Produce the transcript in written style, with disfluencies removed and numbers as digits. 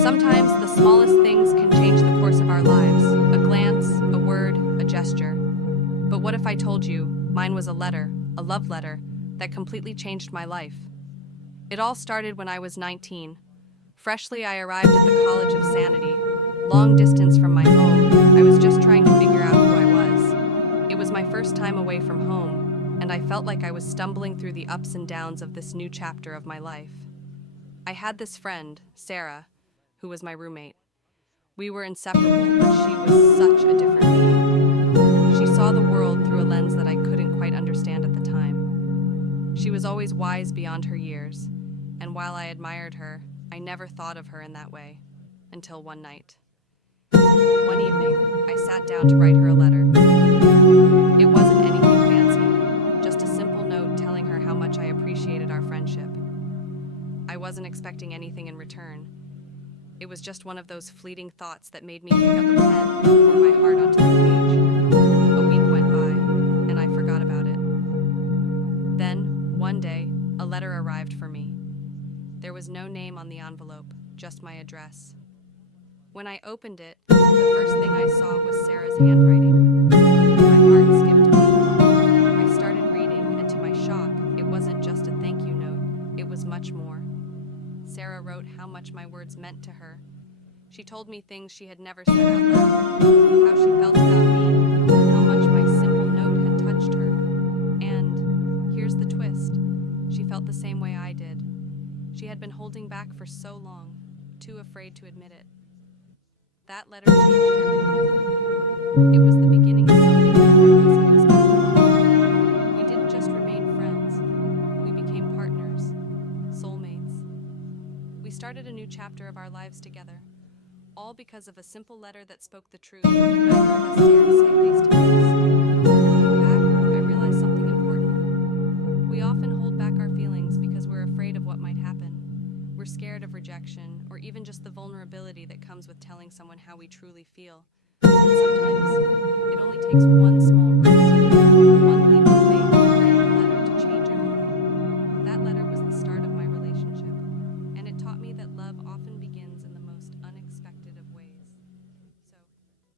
Sometimes the smallest things can change the course of our lives. A glance, a word, a gesture. But what if I told you mine was a letter, a love letter, that completely changed my life? It all started when I was 19. Freshly, I arrived at the College of Sanity, long distance from my home. I was just trying to figure out who I was. It was my first time away from home, and I felt like I was stumbling through the ups and downs of this new chapter of my life. I had this friend, Sarah, who was my roommate. We were inseparable, but she was such a different me. She saw the world through a lens that I couldn't quite understand at the time. She was always wise beyond her years, and while I admired her, I never thought of her in that way, until one night. One evening, I sat down to write her a letter. It wasn't anything fancy, just a simple note telling her how much I appreciated our friendship. I wasn't expecting anything in return. It was just one of those fleeting thoughts that made me pick up a pen and pour my heart onto the page. A week went by, and I forgot about it. Then, one day, a letter arrived for me. There was no name on the envelope, just my address. When I opened it, the first thing I saw was Sarah's handwriting. My heart skipped a beat. I started reading, and to my shock, it wasn't just a thank you note, it was much more. Sarah wrote how much my words meant to her. She told me things she had never said out loud, how she felt about me, how much my simple note had touched her. And here's the twist. She felt the same way I did. She had been holding back for so long, too afraid to admit it. That letter changed everything. It was the beginning of something neither of us had expected. We didn't just remain friends. We became partners, soulmates. We started a new chapter of our lives together, all because of a simple letter that spoke the truth neither of us dared to say face to face. Looking back, I realized something important. We often hold back our feelings because we're afraid of what might happen. We're scared of rejection, or even just the vulnerability that comes with telling someone how we truly feel. But sometimes, it only takes one small